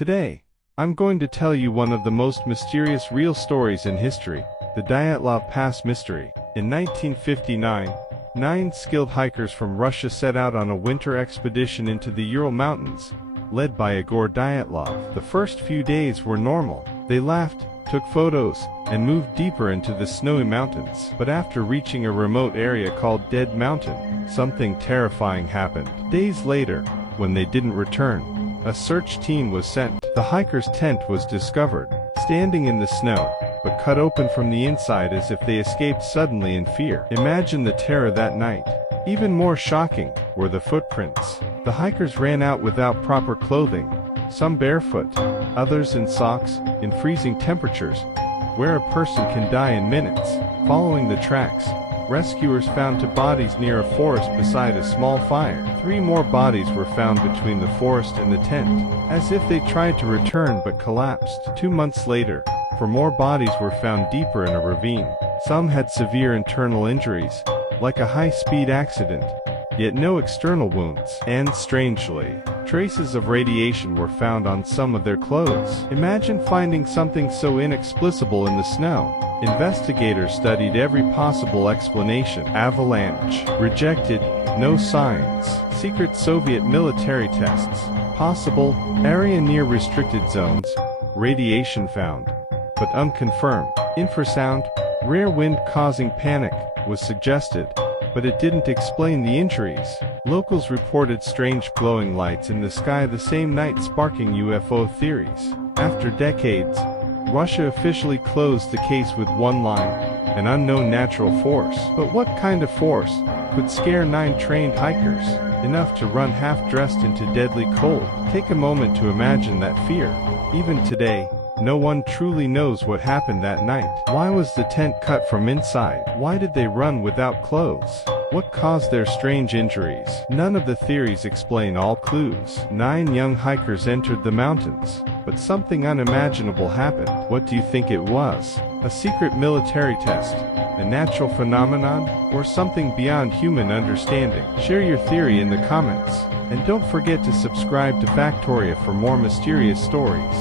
Today, I'm going to tell you one of the most mysterious real stories in history, the Dyatlov Pass mystery. In 1959, 9 skilled hikers from Russia set out on a winter expedition into the Ural Mountains, led by Igor Dyatlov. The first few days were normal. They laughed, took photos, and moved deeper into the snowy mountains. But after reaching a remote area called Dead Mountain, something terrifying happened. Days later, when they didn't return, a search team was sent. The hiker's tent was discovered, standing in the snow, but cut open from the inside as if they escaped suddenly in fear. Imagine the terror that night. Even more shocking were the footprints. The hikers ran out without proper clothing, some barefoot, others in socks, in freezing temperatures, where a person can die in minutes. Following the tracks, rescuers found 2 bodies near a forest beside a small fire. 3 more bodies were found between the forest and the tent, as if they tried to return but collapsed. 2 months later, 4 more bodies were found deeper in a ravine. Some had severe internal injuries, like a high-speed accident, yet no external wounds. And strangely, traces of radiation were found on some of their clothes. Imagine finding something so inexplicable in the snow. Investigators studied every possible explanation. Avalanche. Rejected. No signs. Secret Soviet military tests. Possible. Area near restricted zones. Radiation found, but unconfirmed. Infrasound. Rare wind causing panic was suggested, but it didn't explain the injuries. Locals reported strange glowing lights in the sky the same night, sparking UFO theories. After decades, Russia officially closed the case with one line: an unknown natural force. But what kind of force could scare 9 trained hikers enough to run half-dressed into deadly cold? Take a moment to imagine that fear. Even today, no one truly knows what happened that night. Why was the tent cut from inside? Why did they run without clothes? What caused their strange injuries? None of the theories explain all clues. 9 young hikers entered the mountains, but something unimaginable happened. What do you think it was? A secret military test? A natural phenomenon? Or something beyond human understanding? Share your theory in the comments. And don't forget to subscribe to Factoria for more mysterious stories.